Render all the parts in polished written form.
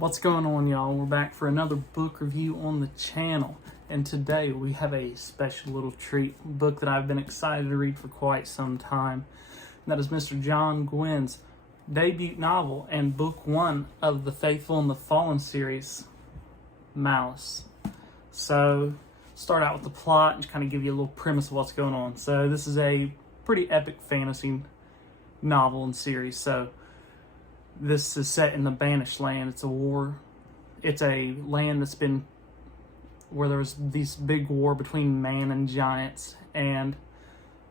What's going on, y'all? We're back for another book review on the channel, and today we have a special little treat, a book that I've been excited to read for quite some time. And that is Mr. John Gwynne's debut novel and book one of the Faithful and the Fallen series, Malice. So, start out with the plot and kind of give you a little premise of what's going on. So, this is a pretty epic fantasy novel and series. So, this is set in the Banished Land. It's a war. It's a land that's been where there was this big war between man and giants, and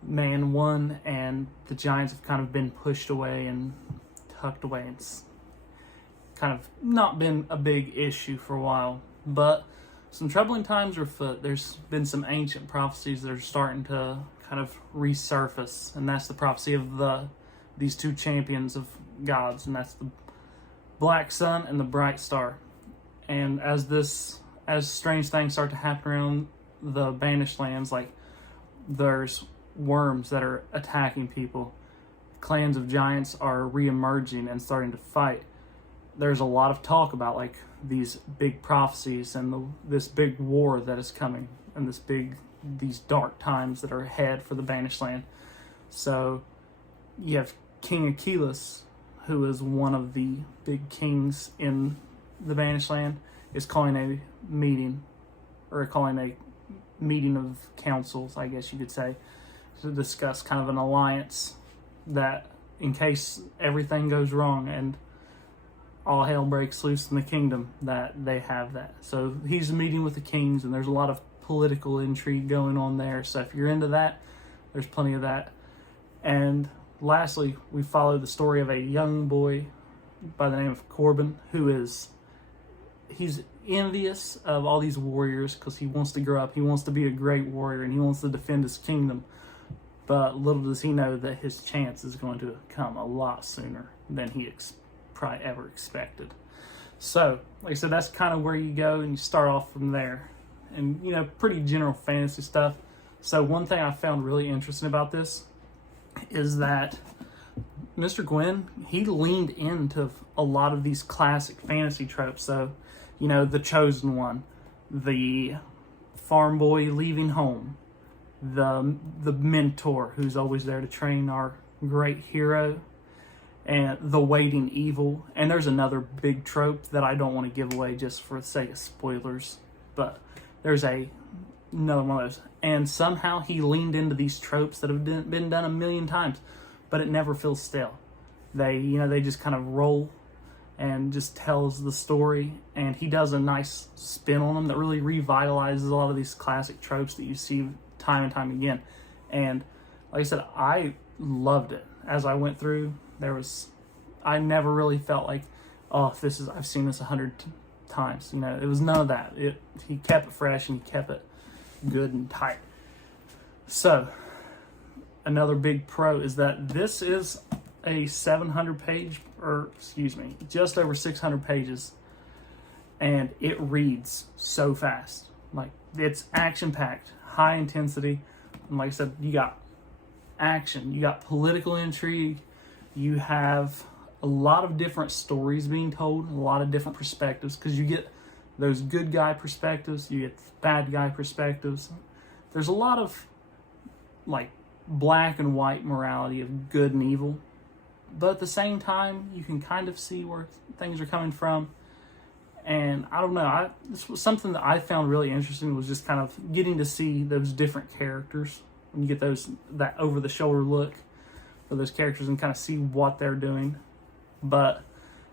man won, and the giants have kind of been pushed away and tucked away. It's kind of not been a big issue for a while, but some troubling times are afoot. There's been some ancient prophecies that are starting to kind of resurface, and that's the prophecy of these two champions of gods, and that's the black sun and the bright star. And as strange things start to happen around the Banished Lands, like there's worms that are attacking people, clans of giants are re-emerging and starting to fight. There's a lot of talk about like these big prophecies and this big war that is coming, and these dark times that are ahead for the Banished Land. So you have King Achilles, who is one of the big kings in the Banished Land, is calling a meeting of councils, I guess you could say, to discuss kind of an alliance that, in case everything goes wrong and all hell breaks loose in the kingdom, that they have that. So he's meeting with the kings, and there's a lot of political intrigue going on there. So if you're into that, there's plenty of that. And lastly, we follow the story of a young boy by the name of Corbin, he's envious of all these warriors because he wants to grow up. He wants to be a great warrior, and he wants to defend his kingdom. But little does he know that his chance is going to come a lot sooner than he probably ever expected. So, like I said, that's kind of where you go, and you start off from there. And, pretty general fantasy stuff. So one thing I found really interesting about this is that Mr. Gwynne, he leaned into a lot of these classic fantasy tropes. So, the chosen one, the farm boy leaving home, the mentor who's always there to train our great hero, and the waiting evil. And there's another big trope that I don't want to give away just for the sake of spoilers, but there's another one of those. And somehow he leaned into these tropes that have been done a million times, but it never feels stale. They just kind of roll and just tells the story, and he does a nice spin on them that really revitalizes a lot of these classic tropes that you see time and time again. And like I said, I loved it. As I went through, I never really felt like, I've seen this 100 times. It was none of that. He kept it fresh, and he kept it good and tight. So, another big pro is that this is a 700 page, just over 600 pages, and it reads so fast. Like, it's action packed, high intensity, and like I said, you got action, you got political intrigue, you have a lot of different stories being told, a lot of different perspectives, because you get those good guy perspectives, you get bad guy perspectives. There's a lot of like black and white morality of good and evil, but at the same time, you can kind of see where things are coming from. And I don't know, this was something that I found really interesting, was just kind of getting to see those different characters when you get that over the shoulder look for those characters and kind of see what they're doing. But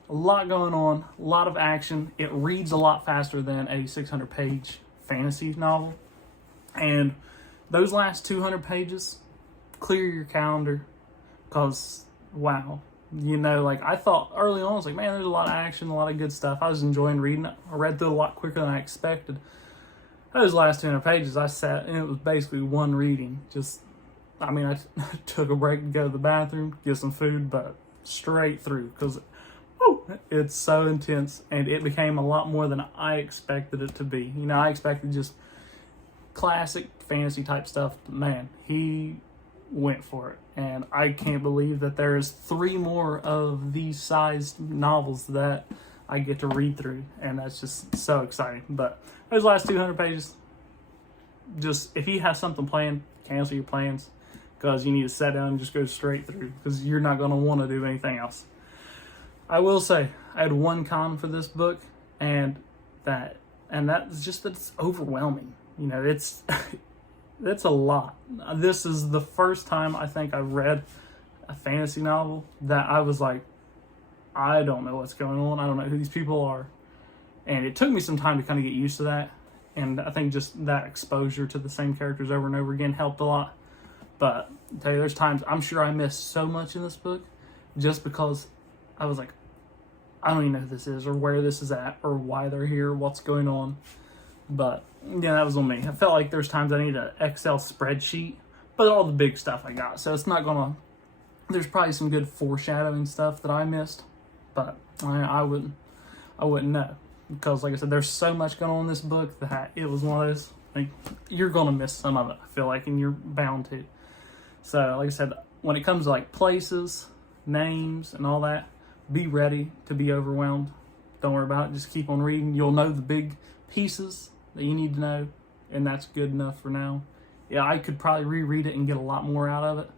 a lot going on, a lot of action. It reads a lot faster than a 600-page fantasy novel. And those last 200 pages, clear your calendar, because, wow. I thought early on, I was like, man, there's a lot of action, a lot of good stuff. I was enjoying reading it. I read through it a lot quicker than I expected. Those last 200 pages, I sat, and it was basically one reading. I took a break to go to the bathroom, get some food, but straight through, because it's so intense, and it became a lot more than I expected it to be. I expected just classic fantasy type stuff, but man, he went for it. And I can't believe that there's 3 more of these sized novels that I get to read through, and that's just so exciting. But those last 200 pages, just if you have something planned, cancel your plans, because you need to sit down and just go straight through, because you're not going to want to do anything else. I will say I had one con for this book, and that's just that it's overwhelming. You know, it's it's a lot. This is the first time I think I've read a fantasy novel that I was like, I don't know what's going on. I don't know who these people are. And it took me some time to kind of get used to that. And I think just that exposure to the same characters over and over again helped a lot. But I tell you, there's times I'm sure I missed so much in this book just because I was like, I don't even know who this is or where this is at or why they're here, what's going on. But yeah, that was on me. I felt like there's times I need an Excel spreadsheet, but all the big stuff I got. So it's not gonna, there's probably some good foreshadowing stuff that I missed, but I wouldn't know. Because like I said, there's so much going on in this book that it was one of those, like, you're gonna miss some of it, I feel like, and you're bound to. So like I said, when it comes to like places, names, and all that, be ready to be overwhelmed. Don't worry about it. Just keep on reading. You'll know the big pieces that you need to know, and that's good enough for now. Yeah, I could probably reread it and get a lot more out of it.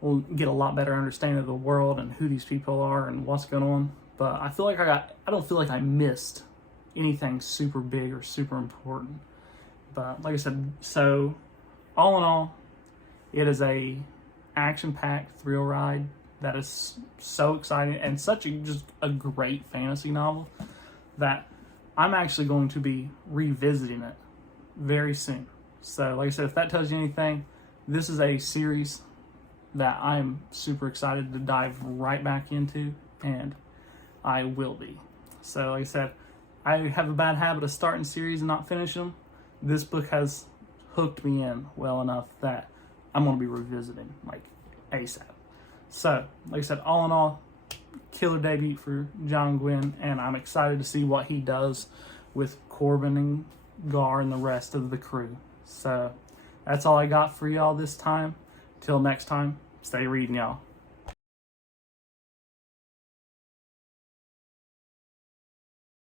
We'll get a lot better understanding of the world and who these people are and what's going on. But I feel like I don't feel like I missed anything super big or super important. But like I said, so all in all, it is a action-packed thrill ride that is so exciting and such just a great fantasy novel that I'm actually going to be revisiting it very soon. So like I said, if that tells you anything, this is a series that I'm super excited to dive right back into, and I will be. So like I said, I have a bad habit of starting series and not finishing them. This book has hooked me in well enough that I'm going to be revisiting like ASAP. So, like I said, all in all, killer debut for John Gwynne, and I'm excited to see what he does with Corbin and Gar and the rest of the crew. So, that's all I got for y'all this time. Till next time, stay reading, y'all.